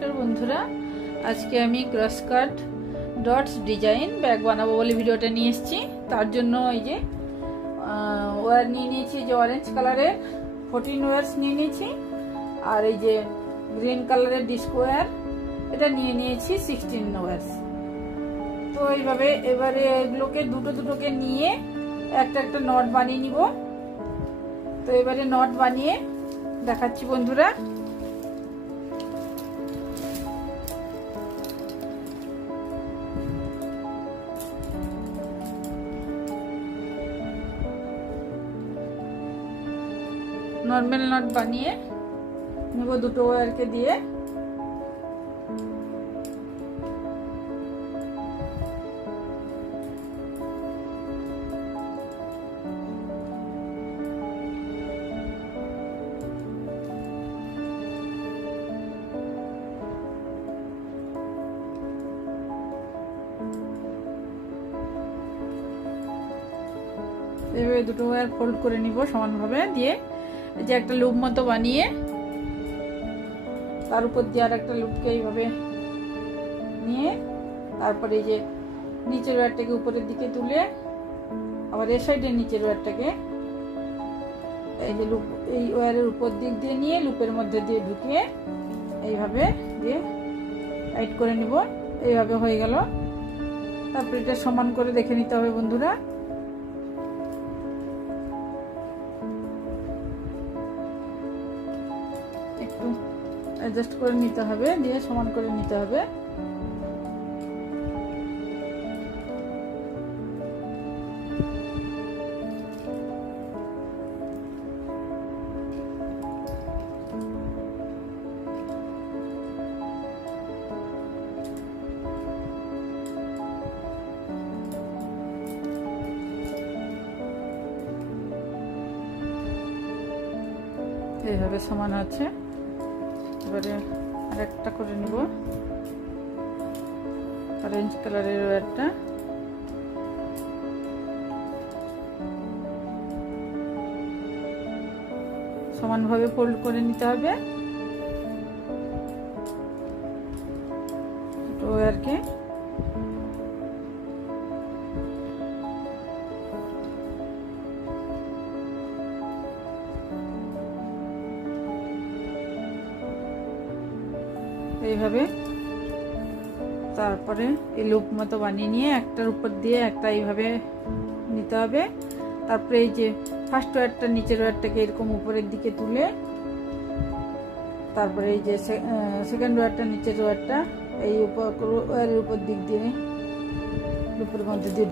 नमस्कार बंधुरा आज के आमी क्रस काट डट्स डिजाइन बैग बानाबो बोले भिडियोटा निये एसेछि। तार जोन्नो एई जे वायर निये नियेछि जे ऑरेंज कलरेर 14 वायर्स निये नियेछि और एई जे ग्रीन कलरेर डिस्को वायर एटा निये नियेछि 16 वायर्स। तो এইভাবে এবারে এগুলোকে দুটো দুটোকে নিয়ে একটা একটা নট বানিয়ে নিব। তো এবারে নট বানিয়ে দেখাচ্ছি বন্ধুরা। नॉर्मल नट बानिए निब दुटो वायर के दिए এভাবে দুটো ওয়্যার ফোল্ড করে নিব সমানভাবে দিয়ে যে একটা লুপ মতো বানিয়ে তার উপর দিয়ে আর একটা লুপকে এইভাবে নিয়ে তারপরে এই যে নিচের ওয়্যারটাকে উপরের দিকে তুলে আবার এই সাইডে নিচের ওয়্যারটাকে এই যে লুপ এই ওয়্যারের উপর দিক দিয়ে নিয়ে লুপের মধ্যে দিয়ে ঢুকিয়ে এইভাবে দিয়ে টাইট করে নিব। এইভাবে হয়ে গেল। তারপর এটা সমান করে দেখে নিতে হবে বন্ধুরা। एडजस्ट করে নিতে হবে দিয়ে সমান করে নিতে হবে। এইভাবে সমান আছে। এবারে আরেকটা করে নিব অরেঞ্জ কালারের ওয়্যারটা সমানভাবে ফোল্ড করে নিতে হবে ওয়্যারকে। এইভাবে তারপরে এই লুপ মতো বানিয়ে নিয়ে একটার উপর দিয়ে একটা এইভাবে নিতে হবে। তারপরে এই যে ফার্স্ট ওয়্যারটা নিচের ওয়্যারটাকে এরকম উপরের দিকে তুলে তারপরে এই যে সেকেন্ড ওয়্যারটা নিচের ওয়্যারটা এই ওয়্যারের উপর দিক দিয়ে লুপের মধ্যে দিয়ে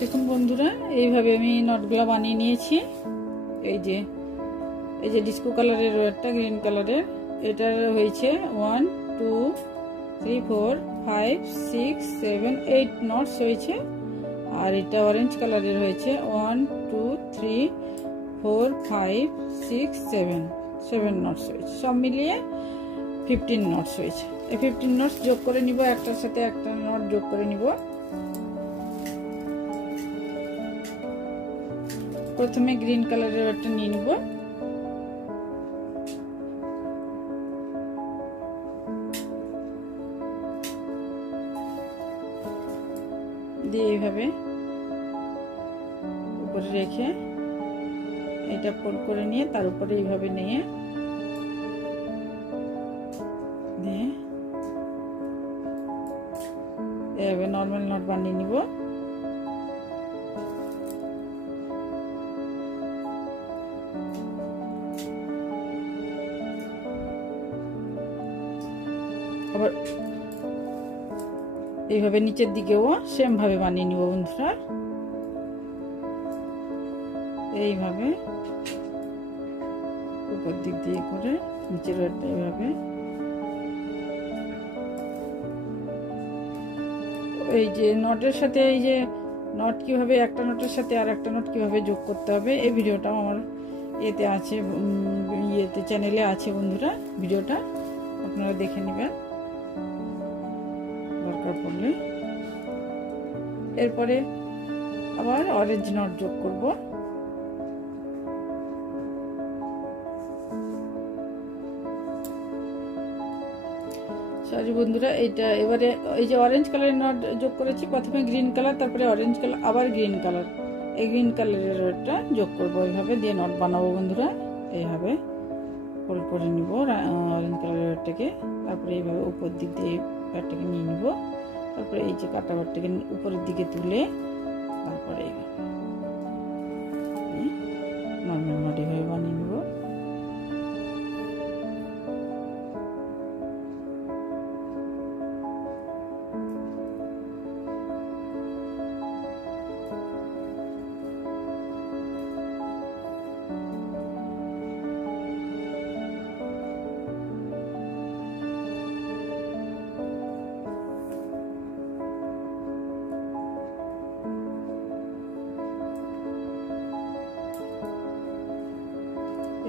দেখুন বন্ধুরা এইভাবে আমি নটগুলো বানিয়ে নিয়েছি। এই যে ডিস্কো কালারের ওয়্যারটা গ্রিন কালারের এটার হয়েছে 1 2 3 4 5 6 7 8 নটস হয়েছে। আর এটা অরেঞ্জ কালারের হয়েছে 1 2 3 4 5 6 7 নটস হয়েছে। সব মিলিয়ে 15 নটস হয়েছে। এই 15 নটস যোগ করে নিব, একটার সাথে একটা নট যোগ করে নিব। প্রথমে গ্রিন কালারের একটা নিয়ে নিব। দিয়ে এইভাবে উপরে রেখে এটা ফোল্ড করে নিয়ে তার উপরে এইভাবে নিয়ে এইভাবে নরমাল নট বানিয়ে নিব। আবার এইভাবে নিচের দিকেও সেম ভাবে বানিয়ে নিব বন্ধুরা। এইভাবে উপর দিক দিয়ে করে নিচের ওয়্যারটা এইভাবে এই যে নটের সাথে এই যে নট কিভাবে একটা নটের সাথে আর একটা নট কিভাবে যোগ করতে হবে এই ভিডিওটাও আমার এতে আছে, চ্যানেলে আছে বন্ধুরা। ভিডিওটা আপনারা দেখে নেবেন দরকার পড়লে। এরপরে আবার অরেঞ্জ নট যোগ করব। সরি বন্ধুরা, এইটা এবারে এই যে অরেঞ্জ কালারের নট যোগ করেছি, প্রথমে গ্রিন কালার, তারপরে অরেঞ্জ কালার, আবার গ্রিন কালার, এই গ্রিন কালারের রডটা যোগ করবো। এইভাবে দিয়ে নট বানাবো বন্ধুরা। এইভাবে ফোল্ড করে নিব অরেঞ্জ কালারের রডটাকে, তারপরে এইভাবে উপর দিক দিয়ে ব্যাটটাকে নিয়ে নিব, তারপরে এই যে কাটা ব্যাটটাকে উপরের দিকে তুলে তারপরে এইভাবে নর্মাল নট এইভাবে বানিয়ে নিব।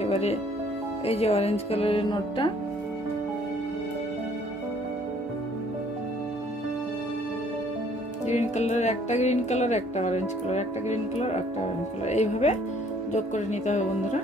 এবারে এই যে অরেঞ্জ কালারের নটটা গ্রিন কালার, একটা গ্রিন কালার, একটা অরেঞ্জ কালার, একটা গ্রিন কালার, একটা অরেঞ্জ কালার, এইভাবে যোগ করে নিতে হবে বন্ধুরা।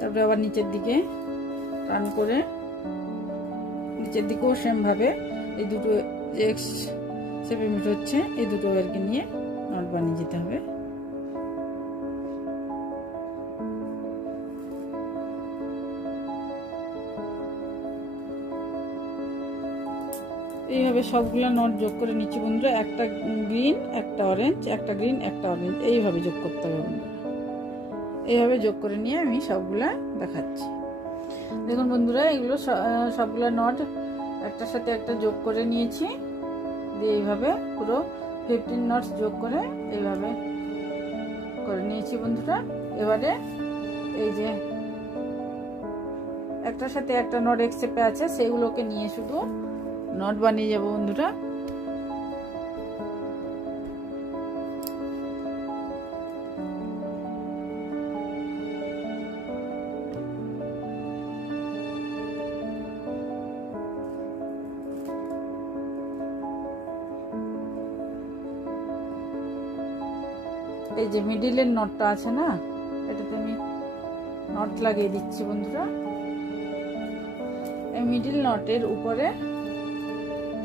তারপরে আবার নিচের দিকে টান করে নিচের দিকেও সেম ভাবে এই দুটো এক্স শেপে মিট হচ্ছে, এই দুটো আর কি নিয়ে নট বানিয়ে যেতে হবে। এইভাবে সবগুলা নট যোগ করে নিচ্ছি বন্ধুরা। একটা গ্রিন, একটা অরেঞ্জ, একটা গ্রিন, একটা অরেঞ্জ, এইভাবে যোগ করতে হবে বন্ধুরা। এইভাবে যোগ করে নিয়ে আমি সবগুলা দেখাচ্ছি। দেখুন বন্ধুরা, এগুলো সবগুলা নট একটার সাথে একটা যোগ করে নিয়েছি, দিয়ে এইভাবে পুরো 15 নটস যোগ করে এইভাবে করে নিয়েছি বন্ধুরা। এবারে এই যে একটার সাথে একটা নট এক্সট্রা আছে, সেগুলোকে নিয়ে শুধু নট বানিয়ে যাব বন্ধুরা। এই যে মিডিলের নটটা আছে না, এটাতে আমি নট লাগিয়ে দিচ্ছি বন্ধুরা। এই মিডিল নটের উপরে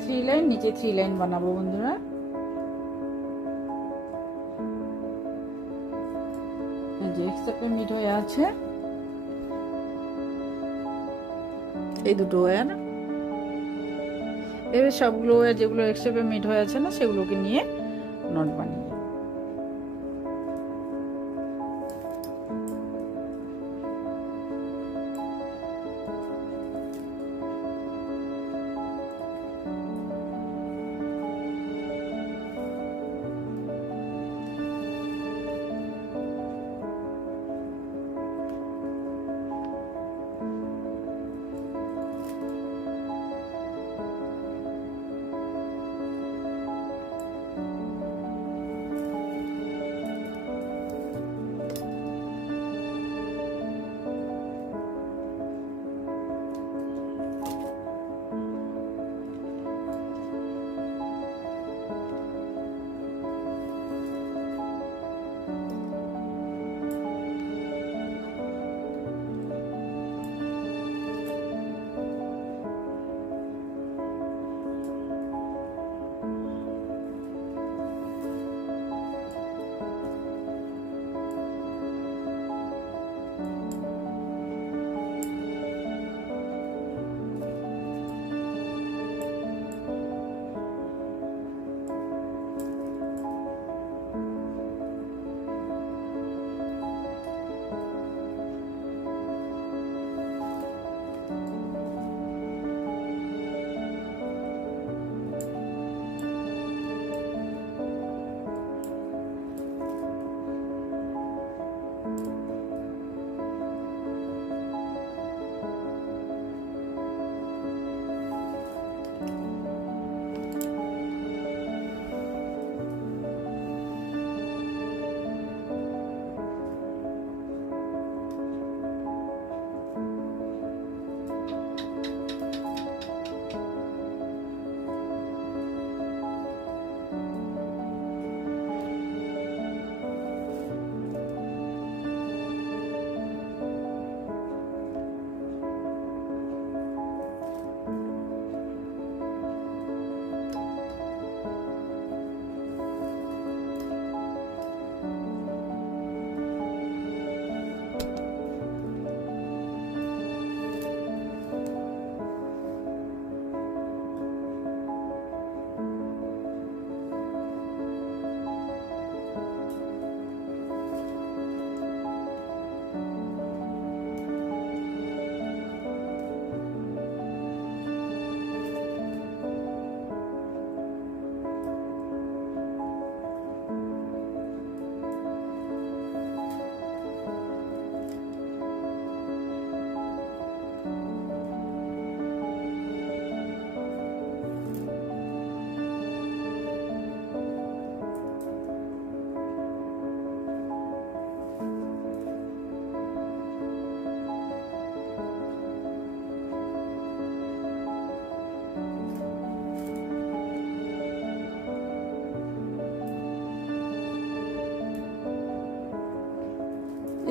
3 লাইন, নিচে 3 লাইন বানাবো বন্ধুরা। এই যে এক্সট্রা মিড হয়ে আছে এই দুটো ওয়্যার, এবার সবগুলো ওয়্যার যেগুলো এক্সট্রা মিড হয়ে আছে না, সেগুলোকে নিয়ে নট বানিয়ে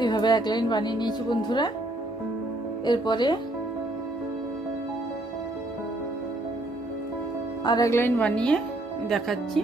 এইভাবে এক লাইন বানিয়ে নিয়েছি বন্ধুরা। এরপরে আর এক লাইন বানিয়ে দেখাচ্ছি।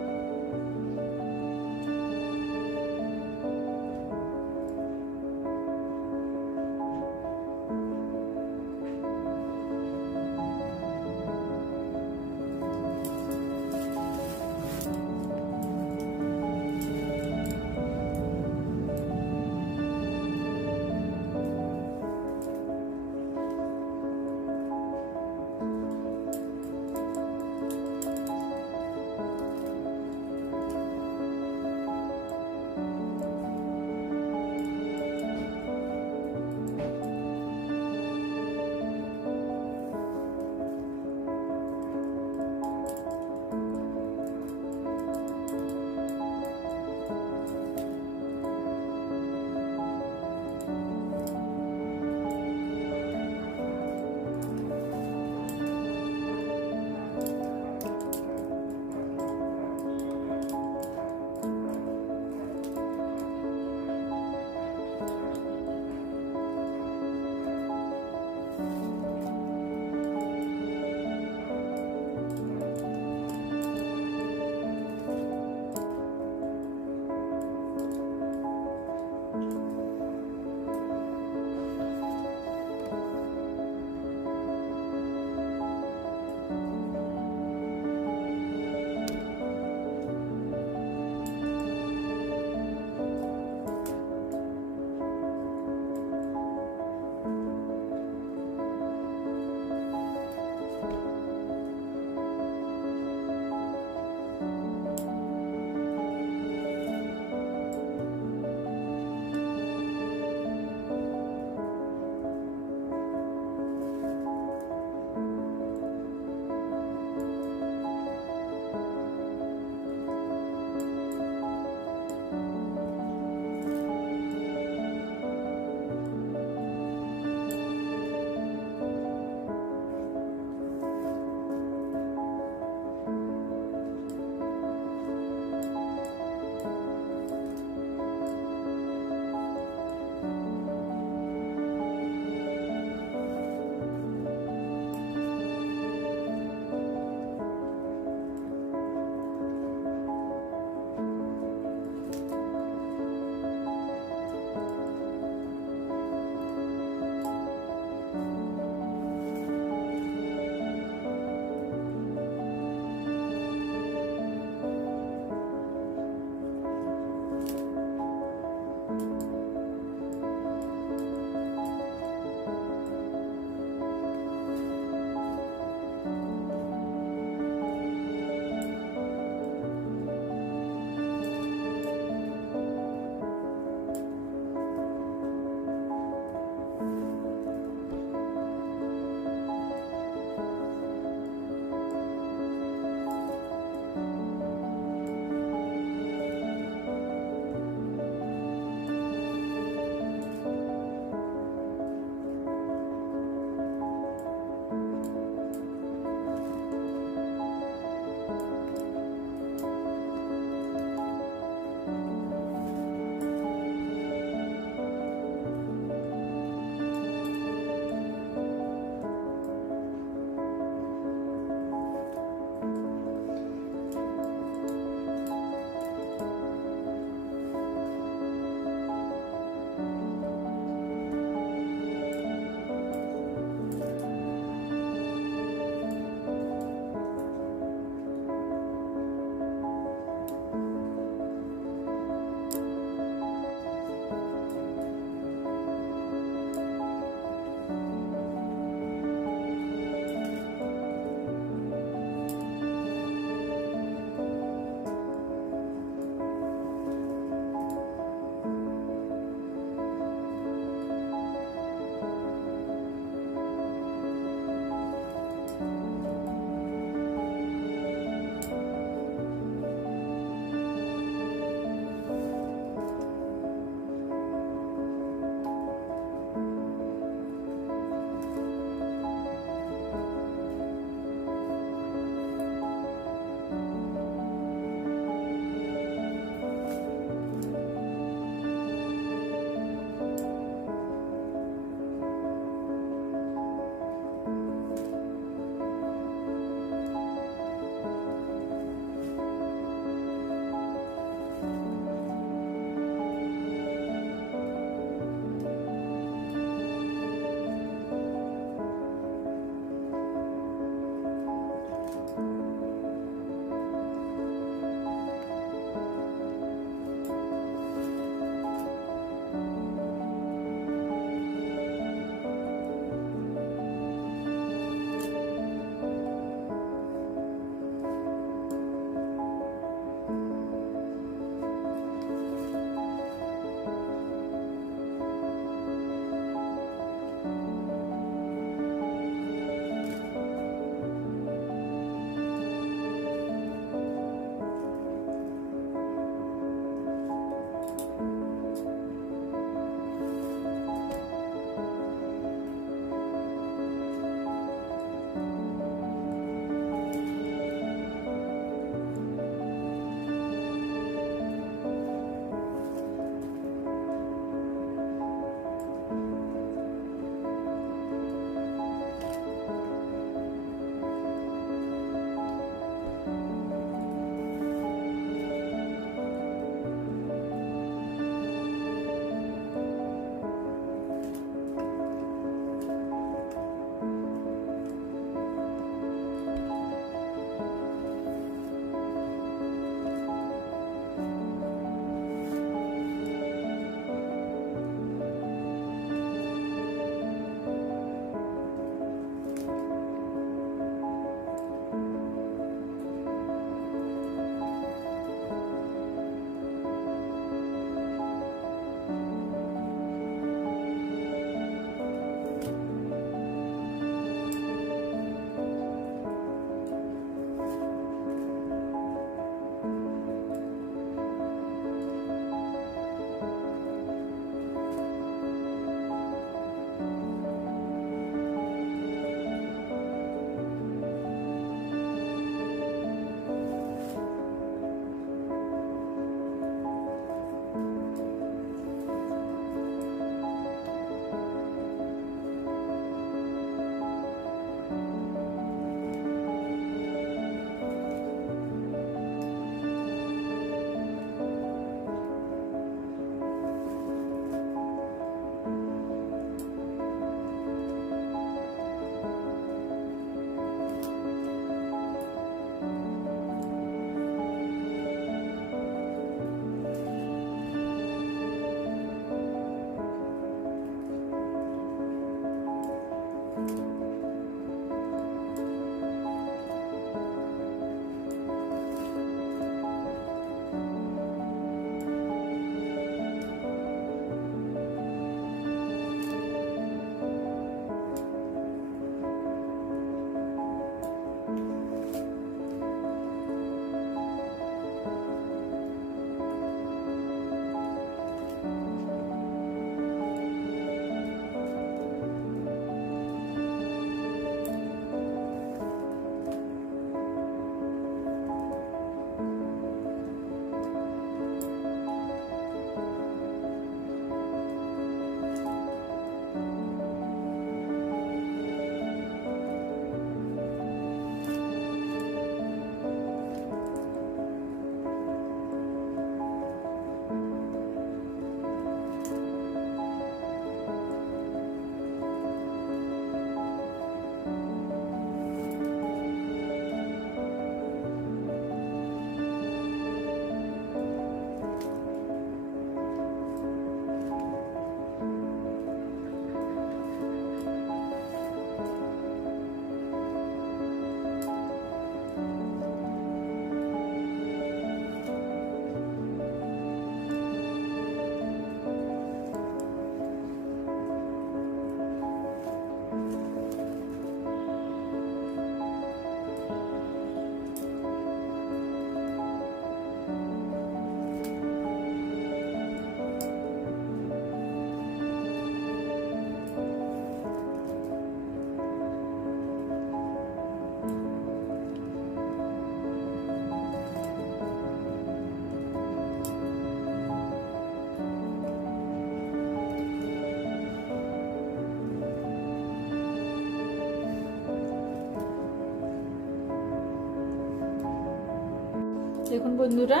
দেখুন বন্ধুরা,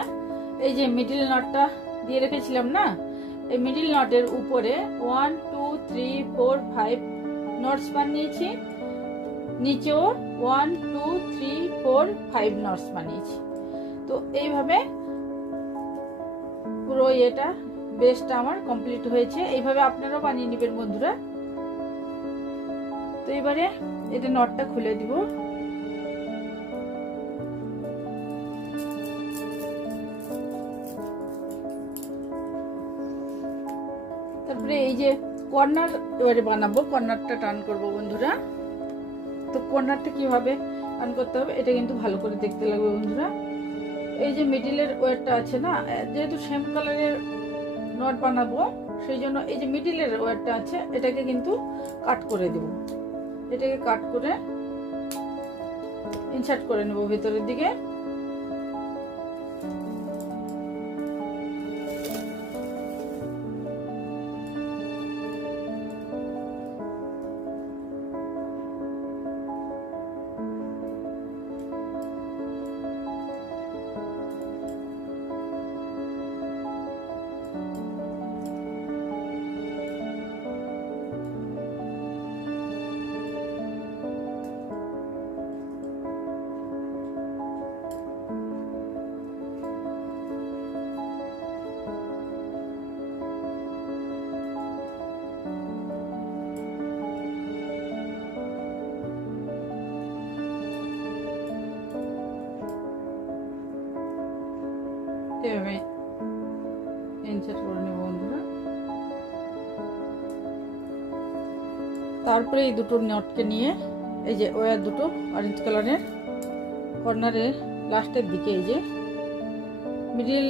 এই যে মিডল নটটা দিয়ে রেখেছিলাম না, এই মিডল নটের উপরে 1 2 3 4 5 নটস বানিয়েছি, নিচেও 1 2 3 4 5 নটস বানিয়েছি। তো এইভাবে পুরো এটা বেসটা আমার কমপ্লিট হয়েছে। এইভাবে আপনারাও বানিয়ে নেবেন বন্ধুরা। তো এবারে এটা নটটা খুলে দিব। তারপরে এই যে কর্নার এবারে বানাবো, কর্নারটা টার্ন করব বন্ধুরা। তো কর্নারটা কিভাবে টার্ন করতে হবে এটা কিন্তু ভালো করে দেখতে লাগবে বন্ধুরা। এই যে মিডিলের ওয়্যারটা আছে না, যেহেতু সেম কালারের নট বানাবো সেই জন্য এই যে মিডিলের ওয়্যারটা আছে এটাকে কিন্তু কাট করে দেব। এটাকে কাট করে ইনসার্ট করে নেব ভিতরের দিকে। এভাবে ইনসার্ট করে নেব বন্ধুরা। তারপরে এই দুটো নটকে নিয়ে এই যে ওয়্যার দুটো অরেঞ্জ কালারের কর্নারের লাস্টের দিকে এই যে মিডল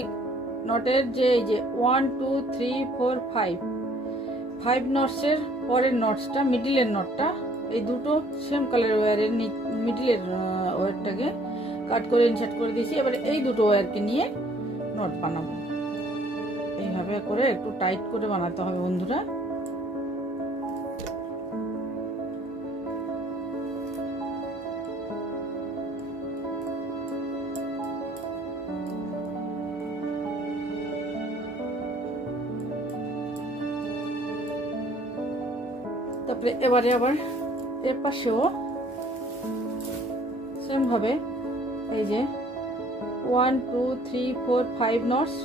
নটের যে এই যে 1 2 3 4 5 নটসের পরের নটসটা মিডিলের নটটা এই দুটো সেম কালারের ওয়্যারের মিডিলের ওয়্যারটাকে কাট করে ইনসার্ট করে দিয়েছি। এবারে এই দুটো ওয়্যারকে নিয়ে নট বানাবো। এইভাবে করে একটু টাইট করে বানাতে হবে বন্ধুরা। তারপরে এবারে আবার এর পাশেও সেম ভাবে এই যে 1 2 3 4 5 নটস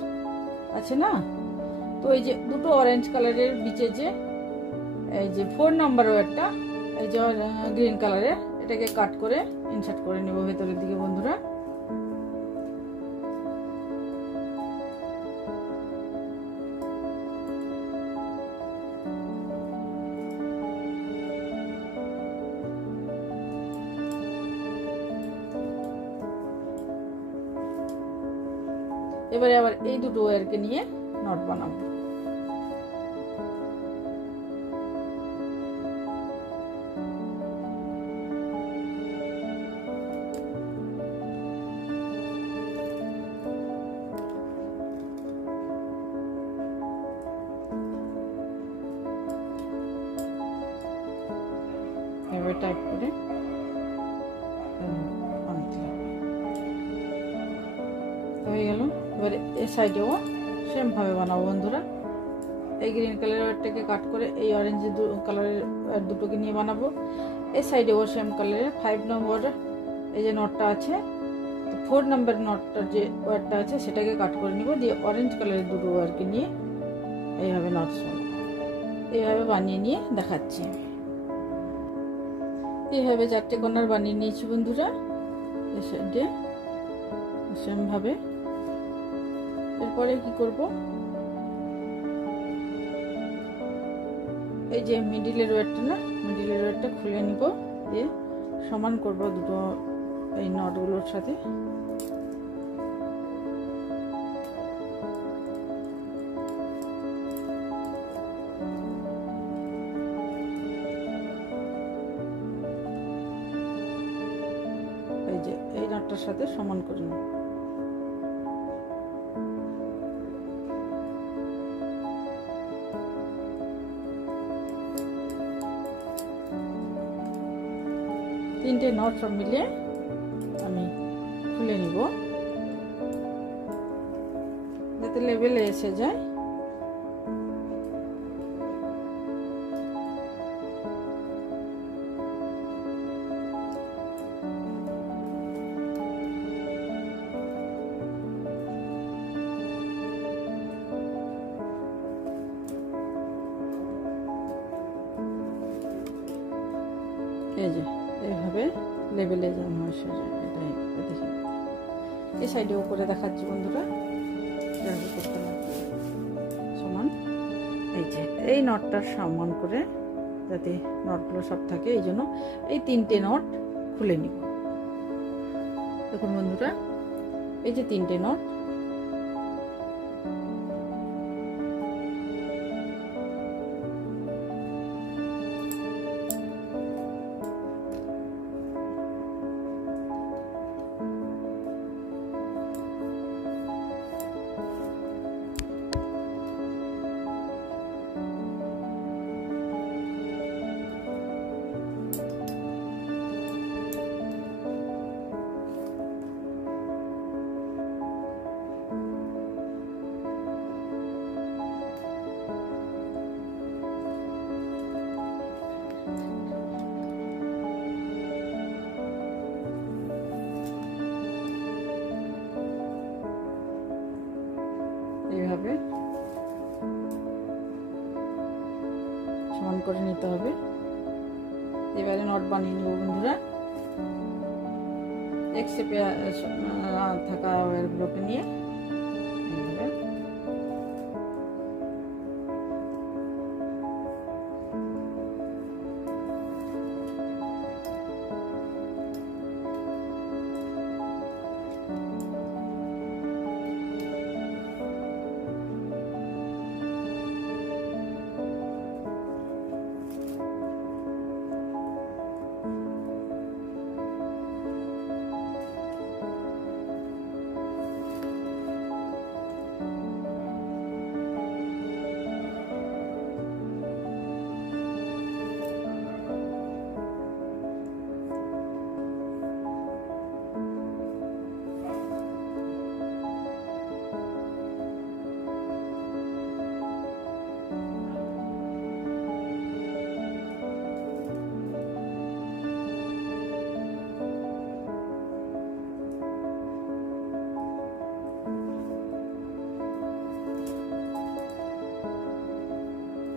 আছে না, তো এই যে দুটো অরেঞ্জ কালারের বিচে যে এই যে 4 নাম্বার ওয়্যারটা এই যে গ্রিন কালারের এটাকে কাট করে ইনসার্ট করে নেব ভেতরের দিকে বন্ধুরা। এবারে আবার এই দুটো ওয়্যারকে নিয়ে নট বানাবো। এবার টাইট করে হয়ে গেল। এবারে এই সাইডেও সেম ভাবে বানাবো বন্ধুরা। এই গ্রিন কালারটাকে কাট করে এই অরেঞ্জ কালারের দুটোকে নিয়ে বানাবো। এই সাইডেও সেম কালারের 5 নম্বর এই যে নটটা আছে, তো 4 নম্বর নটটার যে ওয়্যারটা আছে সেটাকে কাট করে নিব, দিয়ে অরেঞ্জ কালারের দুটো ওয়্যারকে নিয়ে এইভাবে নটস এইভাবে বানিয়ে নিয়ে দেখাচ্ছি। এইভাবে 4টে কর্নার বানিয়ে নিয়েছি বন্ধুরা এই সাইডে সেম ভাবে। এরপরে কি করব, এই যে মিডিলের ওয়্যারটা না, মিডিলের ওয়্যারটা খুলে নিব, দিয়ে সমান করব দুটো এই নটগুলোর সাথে। এই যে এই নটটার সাথে সমান করে নেব। তিনটে নট সব মিলে আমি খুলে নিব। যাতে লেভেলে এসে যায়। এই যে এইভাবে লেভেলে জামা আসে যায়। এটাই দেখি এই সাইডেও করে দেখাচ্ছি বন্ধুরা, করতে সমান। এই যে এই নটটার সমান করে যাতে নটগুলো সব থাকে, এই জন্য এই 3টে নট খুলে নিব। দেখুন বন্ধুরা, এই যে 3টে নট, এইভাবে সমান করে নিতে হবে। এবারে নট বানিয়ে নেব বন্ধুরা। এক শেপে থাকা ওয়্যারগুলোকে নিয়ে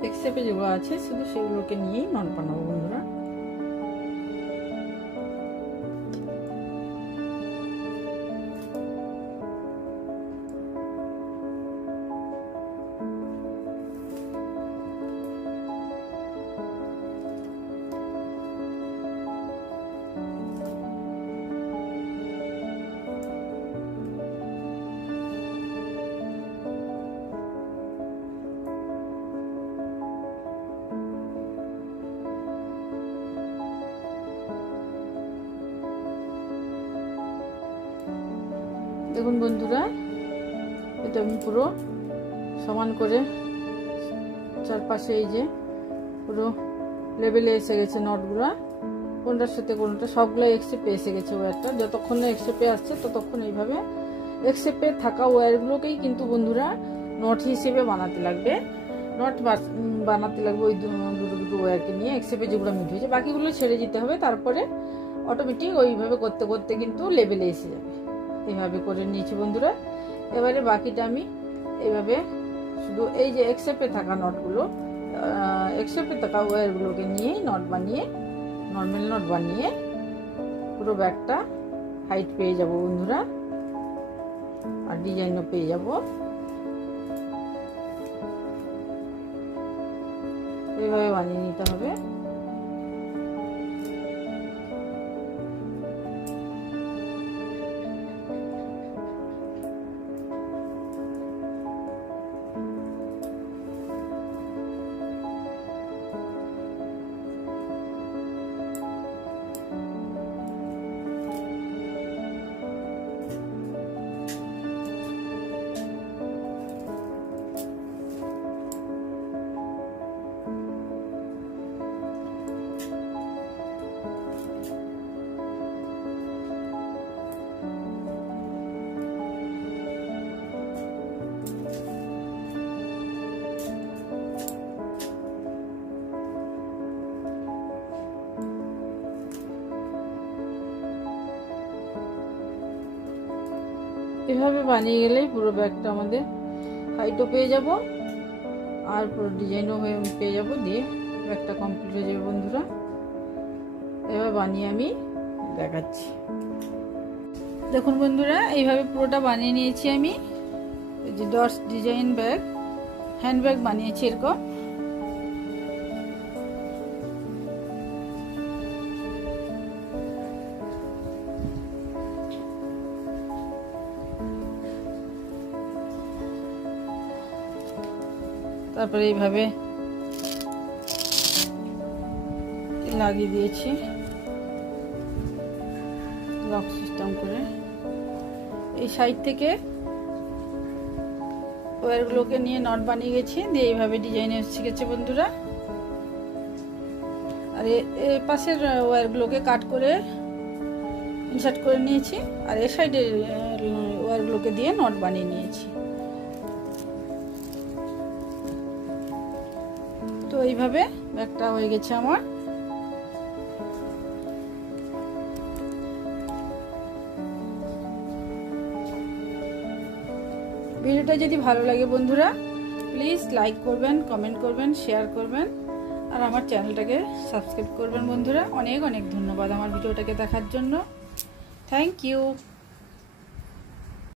এক শেপে যেগুলো আছে শুধু সেগুলোকে নিয়েই নট বানাবো বন্ধুরা। দেখুন বন্ধুরা, এটা আমি পুরো সমান করে চারপাশে এই যে পুরো লেভেলে এসে গেছে নটগুলো, কোনটার সাথে কোনটা সবগুলো এক শেপে এসে গেছে ওয়্যারটা। যতক্ষণ না এক শেপে আসছে ততক্ষণ এইভাবে এক শেপে থাকা ওয়্যারগুলোকেই কিন্তু বন্ধুরা নট হিসেবে বানাতে লাগবে। নট বানাতে লাগবে ওই দুটো ওয়্যারকে নিয়ে এক শেপে যেগুলো মিট হয়েছে, বাকিগুলো ছেড়ে দিতে হবে। তারপরে অটোমেটিক ওইভাবে করতে করতে কিন্তু লেভেলে এসে যাবে। এইভাবে করে নিয়েছি বন্ধুরা। এবারে বাকিটা আমি এইভাবে শুধু এই যে এক শেপে থাকা নটগুলো, এক শেপে থাকা ওয়্যারগুলোকে নিয়ে নট বানিয়ে, নর্মাল নট বানিয়ে পুরো ব্যাগটা হাইট পেয়ে যাব বন্ধুরা, আর ডিজাইনও পেয়ে যাব। এইভাবে বানিয়ে নিতে হবে। এভাবে বানিয়ে গেলেই পুরো ব্যাগটা আমাদের হাইটও পেয়ে যাব আর পুরো ডিজাইনও পেয়ে যাব, দিয়ে ব্যাগটা কমপ্লিট হয়ে যাবে বন্ধুরা। এবার বানিয়ে আমি দেখাচ্ছি। দেখুন বন্ধুরা, এইভাবে পুরোটা বানিয়ে নিয়েছি আমি। এই যে dots design bag, hand bag বানিয়েছি এরকম। তারপরে এইভাবে লাগিয়ে দিয়েছি লক সিস্টেম করে। এই সাইড থেকে ওয়্যারগুলোকে নিয়ে নট বানিয়ে গেছি, দিয়ে এইভাবে ডিজাইন শিখেছে বন্ধুরা। আর এই পাশের ওয়্যারগুলোকে কাট করে ইনসার্ট করে নিয়েছি, আর এই সাইডের ওয়্যারগুলোকে দিয়ে নট বানিয়ে নিয়েছি। তো এইভাবে ব্যাগটা হয়ে গেছে আমার। ভিডিওটা যদি ভালো লাগে বন্ধুরা প্লিজ লাইক করবেন, কমেন্ট করবেন, শেয়ার করবেন, আর আমার চ্যানেলটাকে সাবস্ক্রাইব করবেন বন্ধুরা। অনেক অনেক ধন্যবাদ আমার ভিডিওটাকে দেখার জন্য। Thank you.